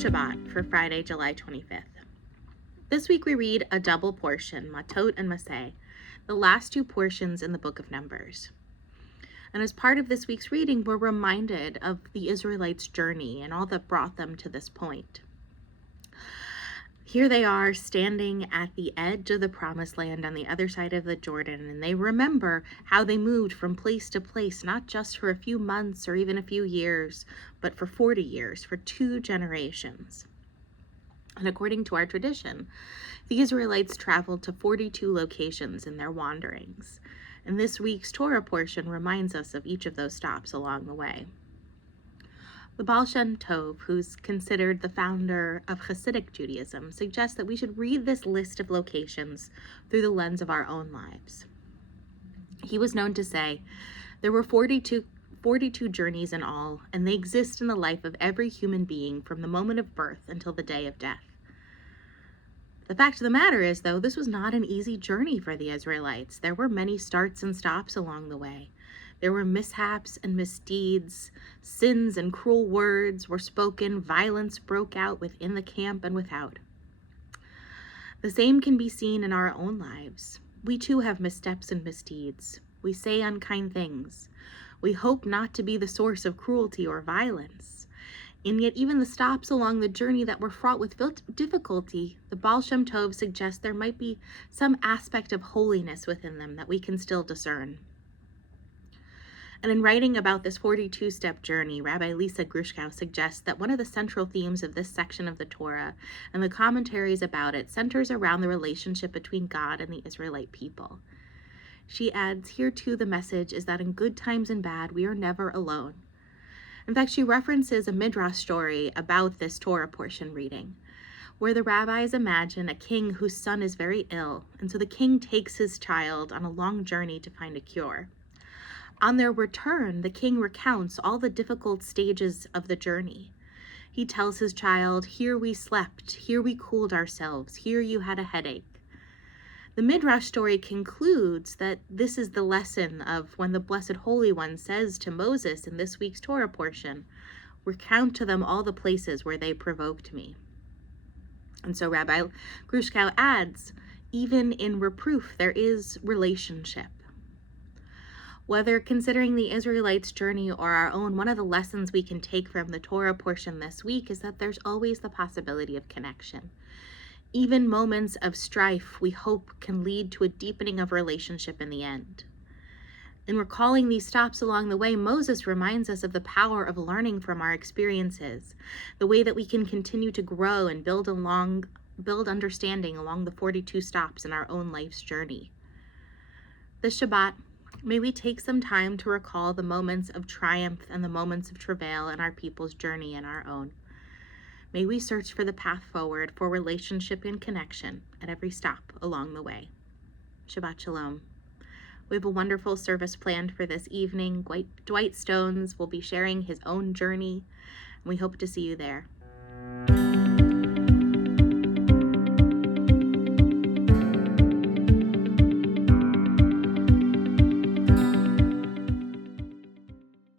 Shabbat for Friday, July 25th. This week we read a double portion, Matot and Maseh, the last two portions in the book of Numbers. And as part of this week's reading, we're reminded of the Israelites' journey and all that brought them to this point. Here they are standing at the edge of the promised land on the other side of the Jordan, and they remember how they moved from place to place, not just for a few months or even a few years, but for 40 years, for 2 generations. And according to our tradition, the Israelites traveled to 42 locations in their wanderings. And this week's Torah portion reminds us of each of those stops along the way. The Baal Shem Tov, who's considered the founder of Hasidic Judaism, suggests that we should read this list of locations through the lens of our own lives. He was known to say, there were 42 journeys in all, and they exist in the life of every human being from the moment of birth until the day of death. The fact of the matter is, though, this was not an easy journey for the Israelites. There were many starts and stops along the way. There were mishaps and misdeeds, sins and cruel words were spoken, violence broke out within the camp and without. The same can be seen in our own lives. We too have missteps and misdeeds. We say unkind things. We hope not to be the source of cruelty or violence. And yet even the stops along the journey that were fraught with difficulty, the Baal Shem Tov suggests there might be some aspect of holiness within them that we can still discern. And in writing about this 42-step journey, Rabbi Lisa Grushkow suggests that one of the central themes of this section of the Torah and the commentaries about it centers around the relationship between God and the Israelite people. She adds, here too the message is that in good times and bad, we are never alone. In fact, she references a Midrash story about this Torah portion reading, where the rabbis imagine a king whose son is very ill, and so the king takes his child on a long journey to find a cure. On their return, the king recounts all the difficult stages of the journey. He tells his child, here we slept, here we cooled ourselves, here you had a headache. The Midrash story concludes that this is the lesson of when the Blessed Holy One says to Moses in this week's Torah portion, recount to them all the places where they provoked me. And so Rabbi Grushkow adds, even in reproof, there is relationship. Whether considering the Israelites' journey or our own, one of the lessons we can take from the Torah portion this week is that there's always the possibility of connection. Even moments of strife, we hope, can lead to a deepening of relationship in the end. In recalling these stops along the way, Moses reminds us of the power of learning from our experiences, the way that we can continue to grow and build understanding along the 42 stops in our own life's journey. This Shabbat, may we take some time to recall the moments of triumph and the moments of travail in our people's journey and our own. May we search for the path forward for relationship and connection at every stop along the way. Shabbat Shalom. We have a wonderful service planned for this evening. Dwight Stones will be sharing his own journey, and we hope to see you there.